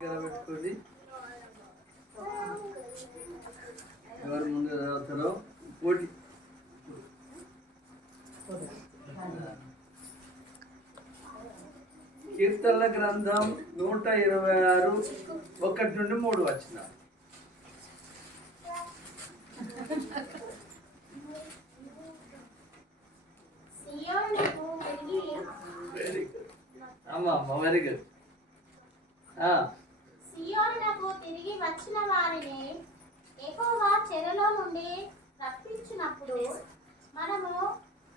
పెట్టుకోండి. ఎవరు ముందు చదువుతారో పోటీ. కీర్తనల గ్రంథం 126 1 నుండి 3 వచనాలు. వెరీ గుడ్ అమ్మా, వెరీ గుడ్. సియోనునకు తిరిగి వచ్చిన వారిని యెహోవా చెరలో నుండి రప్పించినప్పుడు మనము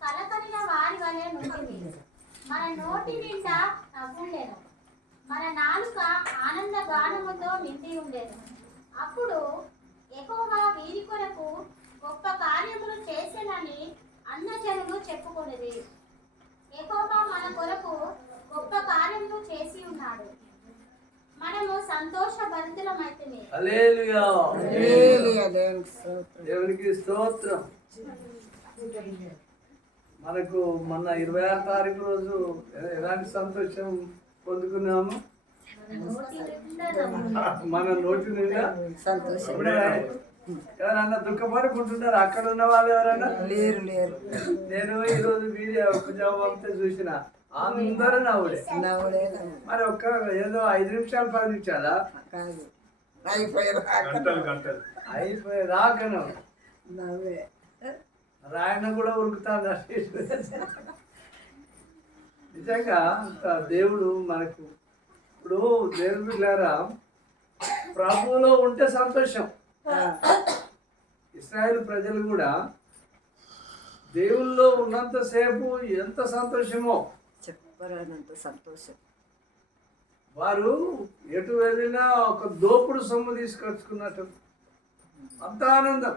కలకలిన వారి వలె నుండి మన నోటి నిండా నవ్వుండెను, మన నాలుక ఆనంద గానముతో నిండి ఉండేను. అప్పుడు యెహోవా వీరి కొరకు గొప్ప కార్యములు చేసెనని అన్యజనులు చెప్పుకొనిది. యెహోవా మన కొరకు గొప్ప కార్యములు చేసి ఉన్నాడు, మనము సంతోషభరితులమైతిమి. హల్లెలూయా, హల్లెలూయా, దేవునికి స్తోత్రం. మనకు మొన్న 26 తారీఖు రోజు ఎలాంటి సంతోషం పొందుకున్నాము? మన నోటి నిండా సంతోషం. ఎవరన్నా దుఃఖపడుకుంటున్నారు? అక్కడ ఉన్న వాళ్ళు ఎవరన్నా లేరు? నేను ఈరోజు వీడియో అంతా చూసిన అందరూ నవ్వుడే. మరి ఒక్క ఏదో 5 నిమిషాలు 10 నిమిషాలా అయిపోయే రాకను రాయన కూడా ఉరుకుతాడు. నిజంగా దేవుడు మనకు ఇప్పుడు దేవుడు బిడ్డలారా ప్రభువులో ఉంటే సంతోషం. ఇశ్రాయేలు ప్రజలు కూడా దేవుల్లో ఉన్నంతసేపు ఎంత సంతోషమో చెప్పరానంత సంతోషం. వారు ఎటు వెళ్ళినా ఒక దోపుడు సొమ్ము తీసుకొచ్చుకున్నట్టు అంత ఆనందం.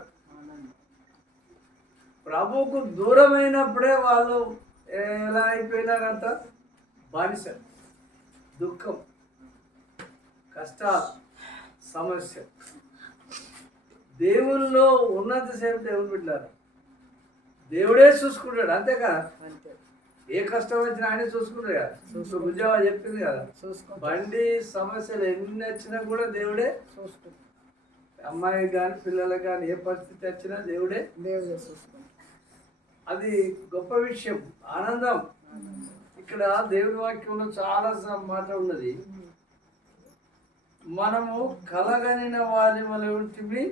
ప్రభువుకు దూరమైనప్పుడే వాళ్ళు ఎలా అయిపోయినారంత బానిస, దుఃఖం, కష్టాలు, సమస్య. దేవుల్లో ఉన్నంతసేపు దేవుని బిడ్డలారా దేవుడే చూసుకుంటాడు, అంతేకాదా? ఏ కష్టం వచ్చినా ఆయన చూసుకుంటాడు కదా. ఉద్యోగం చెప్పింది కదా, బండి సమస్యలు ఎన్ని వచ్చినా కూడా దేవుడే చూసుకుంటాడు. అమ్మాయికి కానీ పిల్లలకు కానీ ఏ పరిస్థితి వచ్చినా దేవుడే చూసుకుంటాడు. అది గొప్ప విషయం, ఆనందం. ఇక్కడ దేవుని వాక్యంలో చాలా మాట ఉన్నది. మనము కలగనిన వారి వలె ఉంటిమి,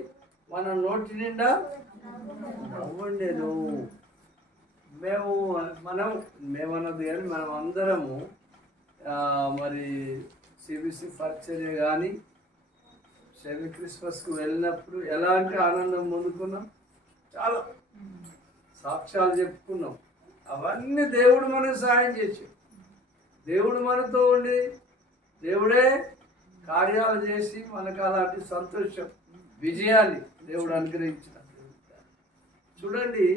మన నోటి నిండా నవ్వుండెను. మేమన్నది కానీ మనం అందరము మరి సిబిసి పరిచర్య కానీ సెమీ క్రిస్మస్కు వెళ్ళినప్పుడు ఎలాంటి ఆనందం పొందుకున్నాం, చాలా సాక్ష్యాలు చెప్పుకున్నాం. అవన్నీ దేవుడు మనకు సహాయం చేసి, దేవుడు మనతో ఉండి దేవుడే కార్యాలు చేసి మనకు అలాంటి సంతోషం, విజయాన్ని దేవుడు అనుగ్రహించిన. చూడండి,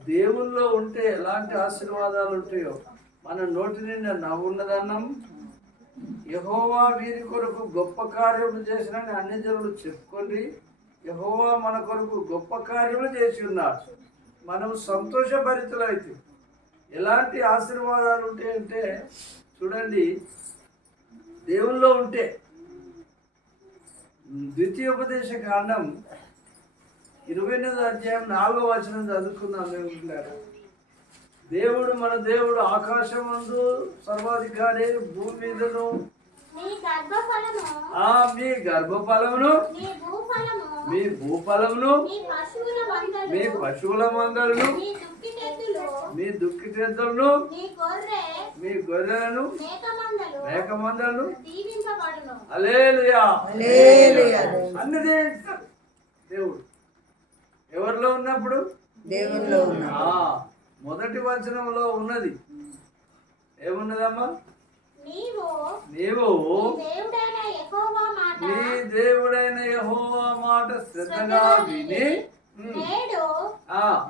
దేవుల్లో ఉంటే ఎలాంటి ఆశీర్వాదాలు ఉంటాయో. మన నోటి నిండా నవ్వున్నదన్నం. యెహోవా వీరి కొరకు గొప్ప కార్యములు చేసినని అన్ని జనులు చెప్పుకొని యెహోవా మన కొరకు గొప్ప కార్యములు చేసి ఉన్నాడు, మనం సంతోషభరితులైతే. ఎలాంటి ఆశీర్వాదాలు ఉంటాయంటే చూడండి, దేవుల్లో ఉంటే. ద్వితీయోపదేశ కాండం 28వ అధ్యాయం 4వ వచనం చదువుకుందాం. దేవుడు మన దేవుడు ఆకాశమందు సర్వాధికారి, భూమి మీదను మీ గర్భఫలమును మీ భూఫలమును మీ పశువుల మందలను మీ దుక్కిటెద్దులను మీ గొర్రెలను మేక మందలను హల్లెలూయా అన్ని దేవుడు ఎవరిలో ఉన్నప్పుడు దేవునిలో ఉన్నా. మొదటి వచనంలో ఉన్నది ఏమున్నదమ్మా? నీవు నీ దేవుడైన యెహోవా మాట శ్రద్ధగా విని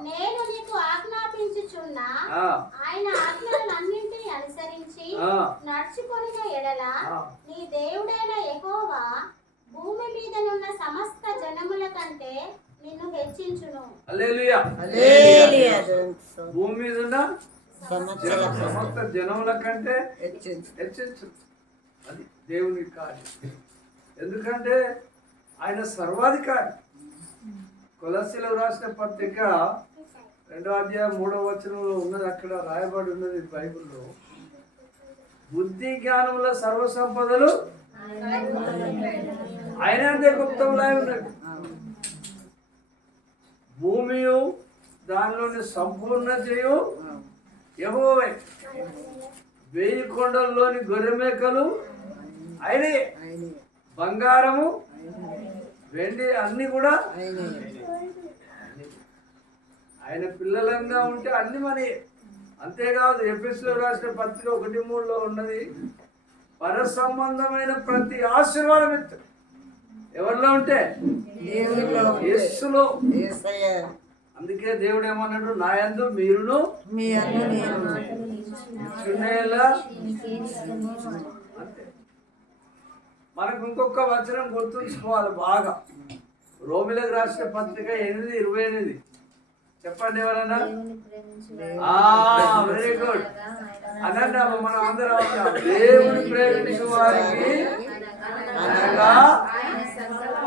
నేను నీకు ఆజ్ఞాపించుచున్న ఆయన ఆజ్ఞలన్నింటినీ అనుసరించి నడుచుకొనిన ఎడల నీ దేవుడైన యెహోవా భూమి మీదనున్న సమస్త జనముల కంటే నిన్ను హెచ్చించును. హల్లెలూయా, హల్లెలూయా. భూమి మీద ఉన్న సమస్త జనముల కంటే హెచ్చించు. అది దేవుని కార్యం. ఎందుకంటే ఆయన సర్వాధికారి. కొలస్సీలకు రాసిన పత్రిక 2వ అధ్యాయం 3వ వచనంలో ఉన్నది, అక్కడ రాయబడి ఉన్నది బైబిల్లో, బుద్ధి జ్ఞానముల సర్వ సంపదలు ఆయన అంతే గుప్తంలా ఉన్నది. భూమియు దానిలోని సంపూర్ణతయు యెహోవే, 1000 కొండల్లోని గొర్రెమేకలు ఆయనే, బంగారము వెండి అన్ని కూడా ఆయన పిల్లలంగా ఉంటే అన్ని మనీ. అంతేకాదు ఎఫెసీయులకు రాసిన పత్రిక 1:3లో ఉన్నది, పర సంబంధమైన ప్రతి ఆశీర్వాదం ఇస్తాడు ఎవరిలో ఉంటే, యేసులో. అందుకే దేవుడు ఏమన్నాడు, నా యందు మీరును అంతే. మనకు ఇంకొక వచనం గుర్తుంచుకోవాలి బాగా, రోమిలకు రాసిన పత్రిక 8:28. చెప్పండి ఎవరన్నా. వెరీ గుడ్ అనండి. మనం అందరం దేవుని ప్రేమించు వారికి అనగా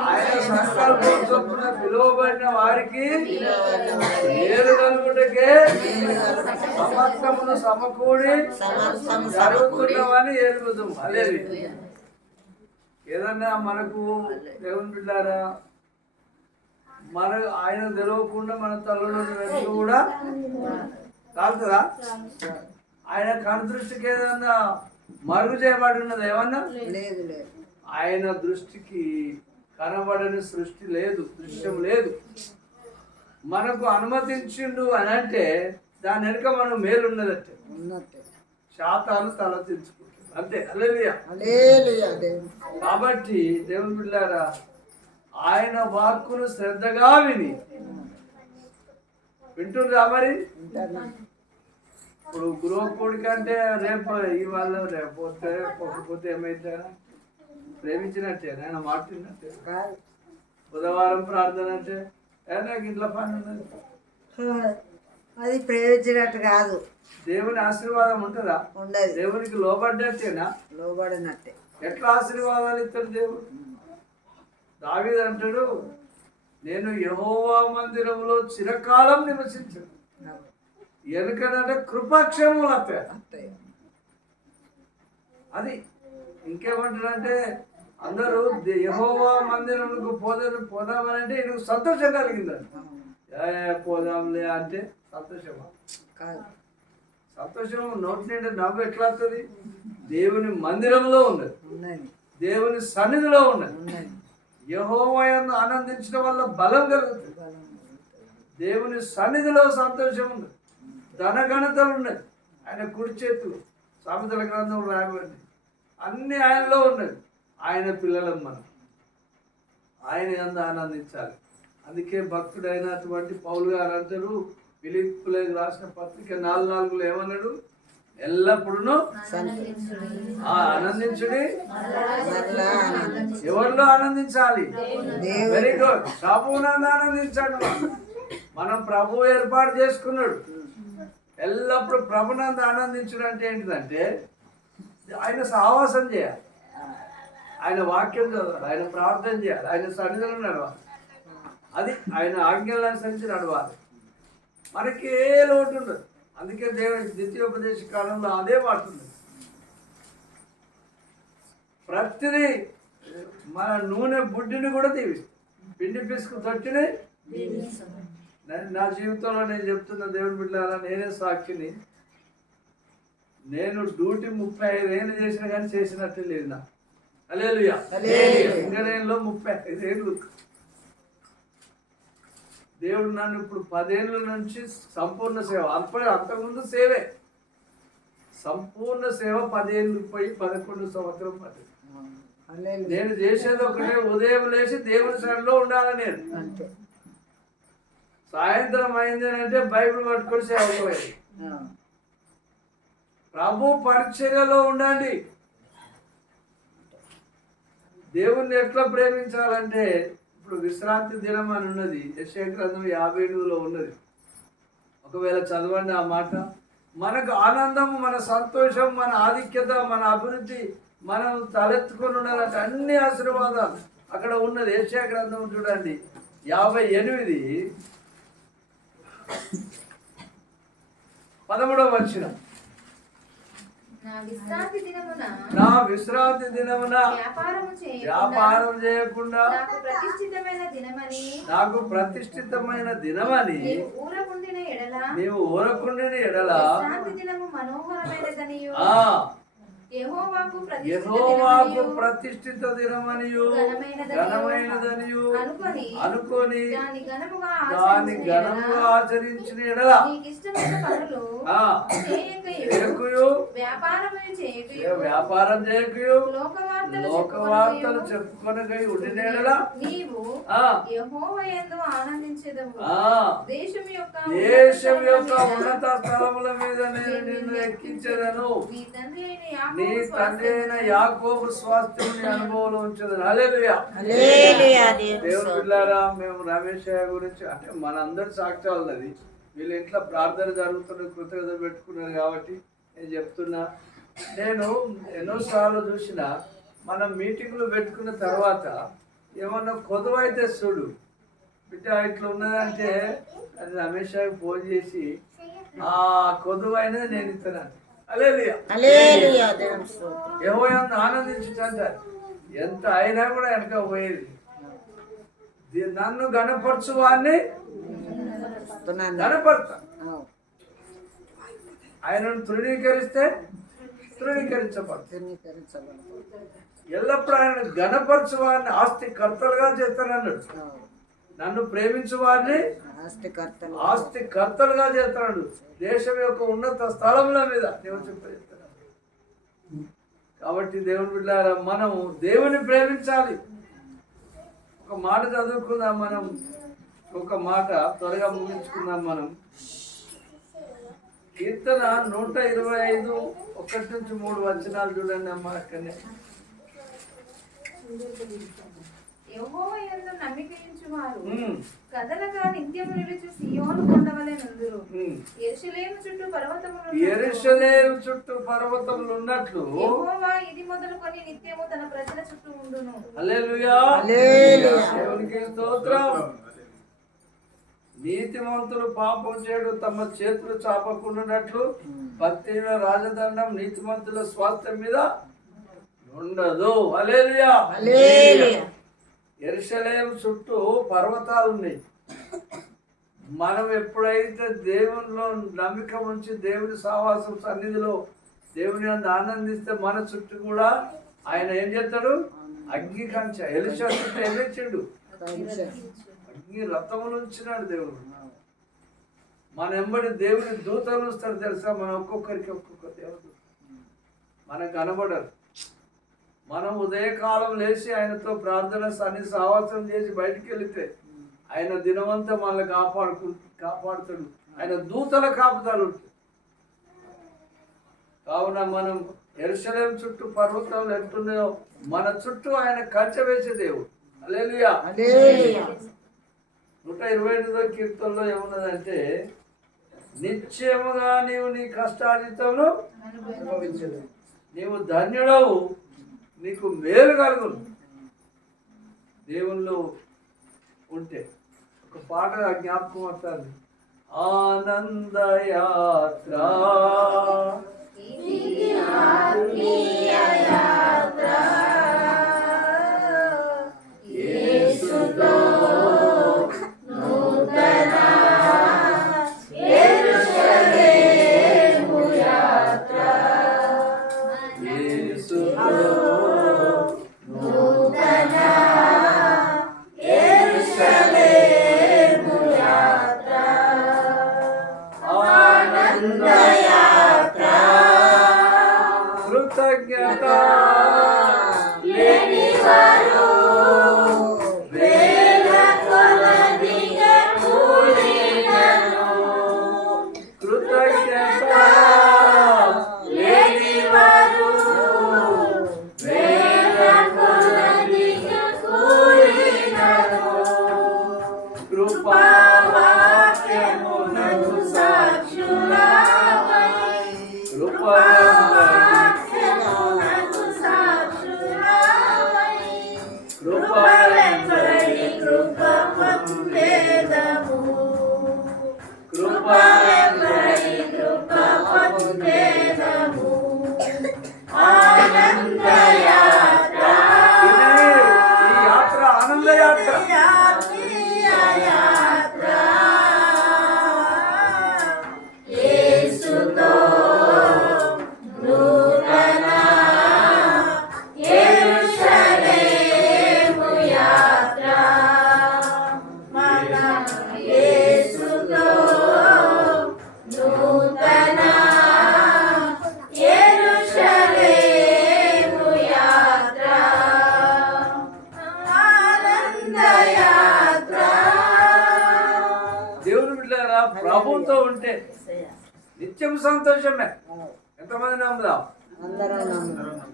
ఆయన సంకల్పం చొప్పున పిలువబడిన వారికి మేలు కలుగుటకే సమస్తమును సమకూడి జరుగుతున్నవని ఎరుగుదాం. అదే ఏదన్నా మనకు దేవుని బిడ్డారా, మన ఆయన తెలియకుండా మన తల్లిలో వెళ్తూ కూడా కాలుతుందా? ఆయన కనుదృష్టికి ఏదన్నా మరుగు చేయబడి ఉన్నది ఏమన్నా? ఆయన దృష్టికి కనబడని సృష్టి లేదు, దృశ్యం లేదు. మనకు అనుమతించిండు అని అంటే దాని వెనుక మనం మేలున్నదట్టే, శాతాలు తలదించుకుంటుంది అంతే. హల్లెలూయా. కాబట్టి దేవుని బిడ్డలారా, ఆయన వాక్కును శ్రద్ధగా వింటుండ్రా మరి. ఇప్పుడు గృహకుడి కంటే రేపు ఇవాళ రేపు పోతే ఏమైతారా? ప్రేమించినట్టే, నేను మాట్లాడినట్టే. బుధవారం ప్రార్థన అంటే నాకు ఇంట్లో పని ఉన్నది, అది ప్రేమించినట్టు కాదు. దేవుని ఆశీర్వాదం ఉంటుందా? ఉండదు. దేవునికి లోబడ్డట్టేనా? లోబడినట్టే. ఎట్లా ఆశీర్వాదాలు ఇస్తాడు దేవుడు? దావీదు అంటాడు, నేను యెహోవా మందిరంలో చిరకాలం నివసించాను. ఎందుకంటే కృపాక్షేమములు వస్తాయి. అది ఇంకేమంటాడంటే, అందరూ యెహోవా మందిరంకు పోదామనంటే ఈయనకు సంతోషం కలిగిందండి. పోదాంలే అంటే సంతోషమా? సంతోషం నోటి నిండా నవ్వు ఎట్లా వస్తుంది? దేవుని మందిరంలో ఉన్నది, దేవుని సన్నిధిలో ఉన్నది. యెహోవాను ఆనందించడం వల్ల బలం కలుగుతుంది. దేవుని సన్నిధిలో సంతోషం ఉంది, ధనఘనతలు ఉన్నాయి. ఆయన కుడి చేతులు సామెతల గ్రంథం రాయబడింది, అన్ని ఆయనలో ఉన్నది. ఆయన పిల్లలం మనం, ఆయన యందు ఆనందించాలి. అందుకే భక్తుడైనటువంటి పౌలు గారు అంటారు, ఫిలిప్పీయులకు రాసిన పత్రిక 4:4 ఏమన్నాడు? ఎల్లప్పుడూ ఆనందించుడి. ఎవరిలో ఆనందించాలి? Very good. ప్రభువునందు ఆనందించాడు. మనం ప్రభు ఏర్పాటు చేసుకున్నాడు. ఎల్లప్పుడు ప్రభునందు ఆనందించుడు అంటే ఏంటిదంటే, ఆయన సహవాసం చేయాలి, ఆయన వాక్యం చదవాలి, ఆయన ప్రార్థన చేయాలి, ఆయన సన్నిధిలో నడవాలి. అది ఆయన ఆజ్ఞలను అనుసరించి నడవాలి. మనకి ఏ లోటు ఉండదు. అందుకే దేవుని ద్వితీయోపదేశ కాలంలో అదే వాడుతుంది. ప్రతిదీ మన నూనె బుడ్డిని కూడా దీవిస్తుంది, పిండి పిసుకు తొట్టిని. నా జీవితంలో నేను చెప్తున్న దేవుని బిడ్డలారా, నేనే సాక్షిని. నేను డ్యూటీ 35 ఏళ్ళు చేసినా కానీ చేసినట్టు లేదు నా. హల్లెలూయా. ఇంకా నేను 35 ఏళ్ళు. దేవుడు నన్ను ఇప్పుడు 10 ఏళ్ళ నుంచి సంపూర్ణ సేవ, అంతకుముందు సేవే, సంపూర్ణ సేవ 10 ఏళ్ళు పోయి 11 సంవత్సరం పట్టింది. నేను చేసేది ఒకటే, ఉదయం లేచి దేవుని సన్నిధిలో ఉండాలి. నేను సాయంత్రం అయింది అంటే బైబిల్ పట్టుకొని సేవకు పోయేది. ప్రభు పరిచర్యలో ఉండండి. దేవుణ్ణి ఎట్లా ప్రేమించాలంటే, ఇప్పుడు విశ్రాంతి దినం అని ఉన్నది, యెషయా గ్రంథం 58లో ఉన్నది. ఒకవేళ చదవండి ఆ మాట. మనకు ఆనందం, మన సంతోషం, మన ఆధిక్యత, మన అభివృద్ధి మనం తలెత్తుకొని ఉండాలంటే అన్ని ఆశీర్వాదాలు అక్కడ ఉన్నది. యెషయా గ్రంథం చూడండి 58:13 నా విశ్రాంతి దినమున వ్యాపారం చేయకుండా నాకు ప్రతిష్ఠితమైన దినమని నీవు ఊరకుండిన ఎడల యెహోవాకు ప్రతిష్ఠిత దినమనియు ఘనమైనదనియు అనుకొని దాని ఘనముగా ఆచరించిన ఎడల వ్యాపారం చేయకయు లోకవార్తలు చెప్పుకొనకై ఉండిన ఎడల దేశం యొక్క ఉన్నత స్థలముల మీద నేను నిన్ను ఎక్కించదను. నీ తండ్రి అయిన యాకోబు స్వాస్థ్యం నీ అనుభవంలో ఉంచదని. హల్లెలూయా. దేవుని బిడ్డలారా, మేము రమేష్ గురించి అంటే మనందరి సాక్ష్యాలు ఉన్నది. వీళ్ళ ఇంట్లో ప్రార్థన జరుగుతున్న కృతజ్ఞత పెట్టుకున్నారు కాబట్టి నేను చెప్తున్నా. నేను ఎన్నోసార్లు చూసిన మనం మీటింగ్లు పెట్టుకున్న తర్వాత ఏమన్నా కొదవైతే చూడు బిడ్డ ఇట్లా ఉన్నదంటే అది రమేష్ ఫోన్ చేసి ఆ కొదువైనది నేను ఇస్తున్నాను. యెహోవాను ఆనందించుంటారు. ఎంత అయినా కూడా వెనక పోయేది. నన్ను గణపరచు వాడిని గణపడతా. ఆయనను తృణీకరిస్తే తృణీకరించబడతాడు. ఎల్లప్పుడూ ఆయన గణపరచు వారిని ఆస్తి కర్తలుగా చేస్తానన్నాడు. నన్ను ప్రేమించు వారిని ఆస్తి కర్తలుగా చేస్తున్నాడు. దేశం యొక్క ఉన్నత స్థలముల మీద దేవుడు చెప్తున్నాడు. కాబట్టి దేవుని బిడ్డలారా, మనము దేవుని ప్రేమించాలి. ఒక మాట చదువుకుందాం. మనం ఒక మాట త్వరగా ముగించుకుందాం. మనం కీర్తన 125:1-3 చూడండి అమ్మ. అక్కడనే యెహోవా యందు నమ్మికయించువారు కదలక నిత్యము నిలుచు సీయోను కొండవలె నుందురు. యెరూషలేము చుట్టూ పర్వతములు ఉన్నట్లు యెహోవా ఇది మొదలుకొని నిత్యము తన ప్రజల చుట్టూ ఉండును. హల్లెలూయా. దేవునికి స్తోత్రం. నీతిమంతులు పాపం చేయడు తమ చేతులు చాపకుండానట్లు భక్తిహీనుల రాజదండం నీతిమంతుల స్వాస్థ్యం మీద ఉండదు. హల్లెలూయా. యెరూషలేము చుట్టూ పర్వతాలు ఉన్నాయి. మనం ఎప్పుడైతే దేవునిలో నమ్మిక ఉంచి దేవుని సహవాసం సన్నిధిలో దేవుని అందు ఆనందిస్తే మన చుట్టూ కూడా ఆయన ఏం చేస్తాడు? అగ్ని కంచె. ఎలీషా చుట్టూ ఎలిచిండు, అగ్ని రథములు ఉంచినాడు దేవుడు. మన ఎంబడి దేవుని దూతలు వస్తారు తెలుసా. మన ఒక్కొక్క దేవుడు మనకు కనబడరు. మనం ఉదయకాలం లేచి ఆయనతో ప్రార్థన సన్నిధి సహవాసం చేసి బయటికి వెళితే ఆయన దినమంతా మనల్ని కాపాడుతాడు. ఆయన దూతల కాపుతాడు. కావున మనం యెరూషలేము చుట్టూ పర్వతాలు ఎట్టున్నాయో మన చుట్టూ ఆయన కంచె వేసే దేవుడు. హల్లెలూయా. 128వ కీర్తనలో ఏమున్నదంటే, నిశ్చయముగా నీవు నీ కష్టార్జితమును అనుభవించదు, నీవు ధన్యుడవు, నీకు మేలు కలుగును దేవుళ్ళు ఉంటే. ఒక పాట జ్ఞాపకం వస్తుంది. ఆనందయాత్ర యేసుతో నూతన యెరూషలేము యాత్ర, యేసుతో నూతన యెరూషలేము యాత్ర, ఆనందయాత్ర, కృతజ్ఞత లేనివారు వేల కొలదిగా కూడినను, కృతజ్ఞత లేనివారు వేల కొలదిగా కూడినను, కృపావాక్యమునకు సాక్షులమై, కృపావాక్యమునకు సాక్షులమై ప్రభువుతో ఉంటే నిత్యం సంతోషమే. ఎంతమంది నమ్ముదాం? అందరూ నమ్ముతారు.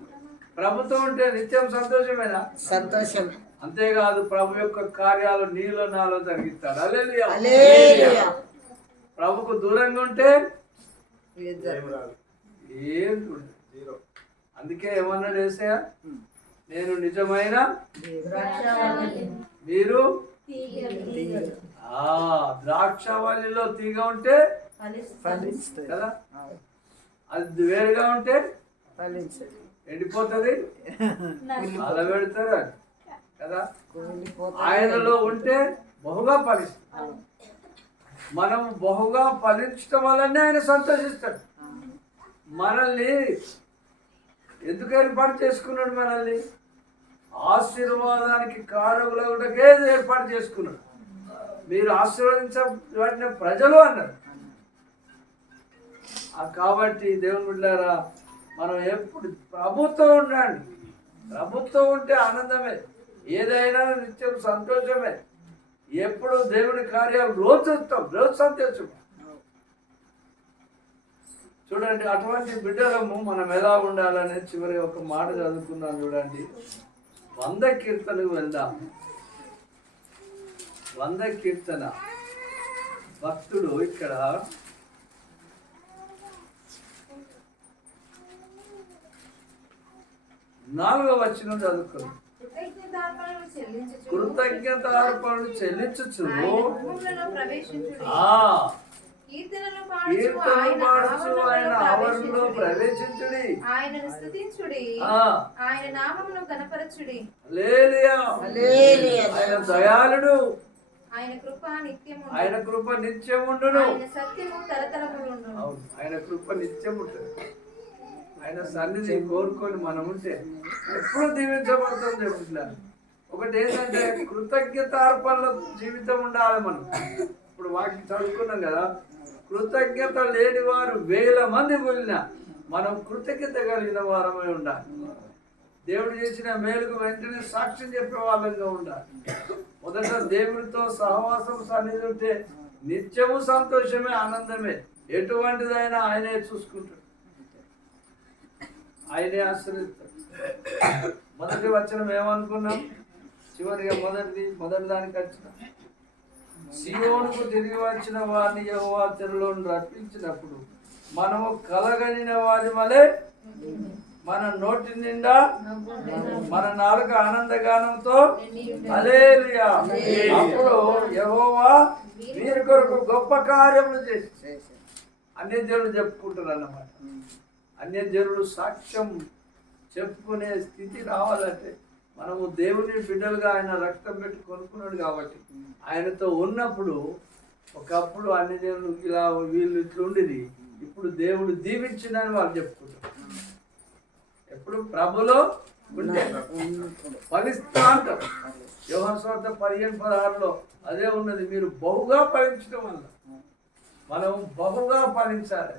ప్రభుతో ఉంటే నిత్యం సంతోషమేనా? సంతోషం. అంతేకాదు, ప్రభు యొక్క కార్యాలు నీలో నాలో జరిగిస్తాడు. హల్లెలూయా. హల్లెలూయా. ప్రభుకు దూరంగా ఉంటే ఏం ఉండదు. అందుకే ఏమన్నాడు యేసయ్య? నేను నిజమైన మీరు ద్రాక్షవల్లిలో తీగ ఉంటే కదా, అది వేరుగా ఉంటే ఎండిపోతుంది, అలా పెడతారు కదా. ఆయనలో ఉంటే బహుగా ఫలిస్తుంది. మనం బహుగా ఫలించడం వల్లనే ఆయన సంతోషిస్తాడు. మనల్ని ఎందుకు ఏర్పాటు చేసుకున్నాడు? మనల్ని ఆశీర్వాదానికి కారకులకే ఏర్పాటు చేసుకున్నాడు. మీరు ఆశీర్వదించబడిన ప్రజలు అన్నారు. కాబట్టి దేవుని బిడ్డలారా, మనం ఎప్పుడు ప్రభుత్వం ఉండండి. ప్రభుత్వం ఉంటే ఆనందమే, ఏదైనా నిత్యం సంతోషమే. ఎప్పుడు దేవుని కార్యాలు రోజు చూస్తాం, రోజు సంతోషం. చూడండి, అటువంటి బిడ్డలము మనం ఎలా ఉండాలనే చివరి ఒక మాట చదువుకున్నాం. చూడండి, 100 కీర్తనకు వెళ్దాం. 100 కీర్తన భక్తుడు ఇక్కడ 4వ వచనం చదువుకున్నాం. కృతజ్ఞతార్పణలు చెల్లించుచు కీర్తనలు పాడుచు ఆయన ఆవరణలో ప్రవేశించుడి, ఆయనను స్తుతించుడి, ఆయన నామమును గణపరచుడి. హల్లెలూయా. ఆయన దయాళుడు, ఆయన కృప నిత్యము, ఆయన కృప నిత్యముండును, ఆయన సత్యము తరతరములుండును. అవును, ఆయన కృప నిత్యం ఉంటుంది. ఆయన సన్నిధి కోరుకొని మనం ఉంటే ఎప్పుడు దీవించబడతాం. చెప్తున్నారు ఒకటి ఏంటంటే, కృతజ్ఞతార్పణల జీవితం ఉండాలి. మనం ఇప్పుడు వాక్యం చదువుకున్నాం కదా, కృతజ్ఞత లేని వారు 1000 మంది పోయినా మనం కృతజ్ఞత కలిగిన వారమై ఉండాలి. దేవుడు చేసిన మేలుకు వెంటనే సాక్ష్యం చెప్పే వాళ్ళంగా ఉండాలి. మొదట దేవుడితో సహవాసం సన్నిధి ఉంటే నిత్యము సంతోషమే, ఆనందమే. ఎటువంటిదైనా ఆయనే చూసుకుంటాడు, ఆయనే ఆశ్రయిస్తాడు. మొదటి వచనం ఏమనుకున్నాం? చివరిగా మొదటి దానికి వచ్చిన సీయోనుకు తిరిగి వచ్చిన వారిని యెహోవా చెరలోను రప్పించినప్పుడు మనము కలగలిగిన వారి వలె మన నోటి నిండా మన నాలుక ఆనందగానంతో హల్లెలూయా. అప్పుడు యెహోవా వీరి కొరకు గొప్ప కార్యములు చేసి అన్యజనులు చెప్పుకుంటారు అన్నమాట. అన్యజనులు సాక్ష్యం చెప్పుకునే స్థితి రావాలంటే మనము దేవుని బిడ్డలుగా ఆయన రక్తం పెట్టి కొనుక్కున్నాడు. కాబట్టి ఆయనతో ఉన్నప్పుడు ఒకప్పుడు అన్ని జనులు ఇలా వీళ్ళు ఇట్లుండేది, ఇప్పుడు దేవుడు దీవించిందని వాళ్ళు చెప్పుకుంటారు. ఎప్పుడు ప్రభులో ఉంటే ఫలిస్తా అంటారు. యోహాను సువార్త 15:16 అదే ఉన్నది. మీరు బహుగా ఫలించడం వల్ల మనం బహుగా ఫలించాలి.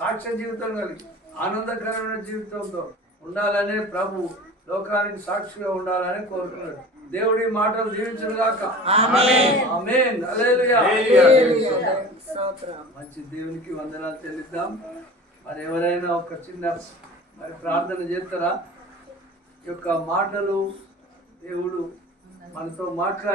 సాక్ష్య జీవితం కలిగి ఆనందకరమైన జీవితంతో ఉండాలనే ప్రభు లోకానికి సాక్షిగా ఉండాలని కోరుతున్నాడు. దేవుడి మాటలు దీవించును గాక. ఆమేన్. హల్లెలూయా. మంచి దేవునికి వందనాలు చెల్లిద్దాం. మరి ఎవరైనా ఒక చిన్న ప్రార్థన చేస్తారా? ఈ యొక్క మాటలు దేవుడు మనతో మాట్లాడి